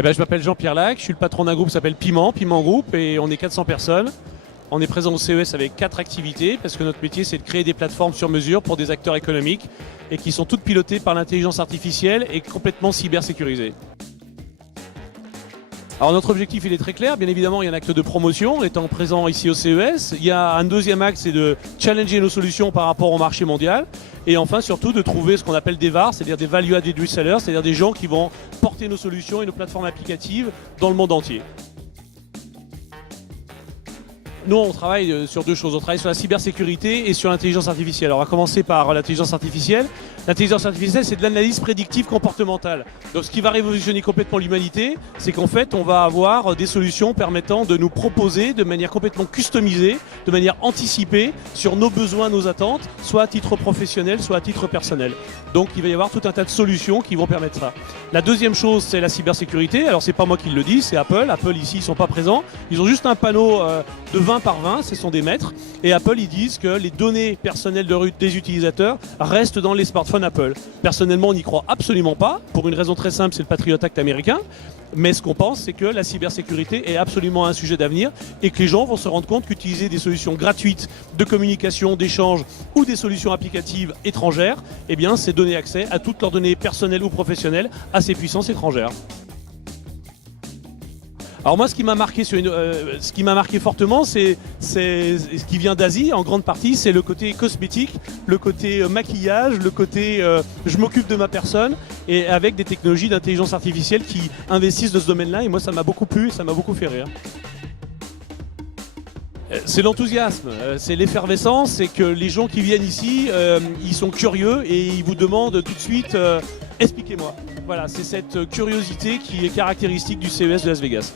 Eh ben, je m'appelle Jean-Pierre Lac, je suis le patron d'un groupe qui s'appelle Piment Group, et on est 400 personnes. On est présent au CES avec 4 activités parce que notre métier c'est de créer des plateformes sur mesure pour des acteurs économiques et qui sont toutes pilotées par l'intelligence artificielle et complètement cybersécurisées. Alors notre objectif il est très clair, bien évidemment il y a un acte de promotion étant présent ici au CES. Il y a un deuxième axe, c'est de challenger nos solutions par rapport au marché mondial. Et enfin surtout de trouver ce qu'on appelle des VAR, c'est-à-dire des Value Added Resellers, c'est-à-dire des gens qui vont porter nos solutions et nos plateformes applicatives dans le monde entier. Nous, on travaille sur deux choses. On travaille sur la cybersécurité et sur l'intelligence artificielle. Alors, on va commencer par l'intelligence artificielle. L'intelligence artificielle, c'est de l'analyse prédictive comportementale. Donc, ce qui va révolutionner complètement l'humanité, c'est qu'en fait, on va avoir des solutions permettant de nous proposer de manière complètement customisée, de manière anticipée, sur nos besoins, nos attentes, soit à titre professionnel, soit à titre personnel. Donc, il va y avoir tout un tas de solutions qui vont permettre ça. La deuxième chose, c'est la cybersécurité. Alors, c'est pas moi qui le dis, c'est Apple. Apple, ici, ils sont pas présents. Ils ont juste un panneau de 20 par 20, ce sont des mètres. Et Apple, ils disent que les données personnelles des utilisateurs restent dans les smartphones Apple. Personnellement, on n'y croit absolument pas, pour une raison très simple, c'est le Patriot Act américain. Mais ce qu'on pense, c'est que la cybersécurité est absolument un sujet d'avenir et que les gens vont se rendre compte qu'utiliser des solutions gratuites de communication, d'échange ou des solutions applicatives étrangères, eh bien, c'est donner accès à toutes leurs données personnelles ou professionnelles à ces puissances étrangères. Alors moi, ce qui m'a marqué fortement, c'est ce qui vient d'Asie en grande partie, c'est le côté cosmétique, le côté maquillage, le côté je m'occupe de ma personne, et avec des technologies d'intelligence artificielle qui investissent dans ce domaine-là. Et moi, ça m'a beaucoup plu, et ça m'a beaucoup fait rire. C'est l'enthousiasme, c'est l'effervescence, c'est que les gens qui viennent ici, ils sont curieux et ils vous demandent tout de suite expliquez-moi. Voilà, c'est cette curiosité qui est caractéristique du CES de Las Vegas.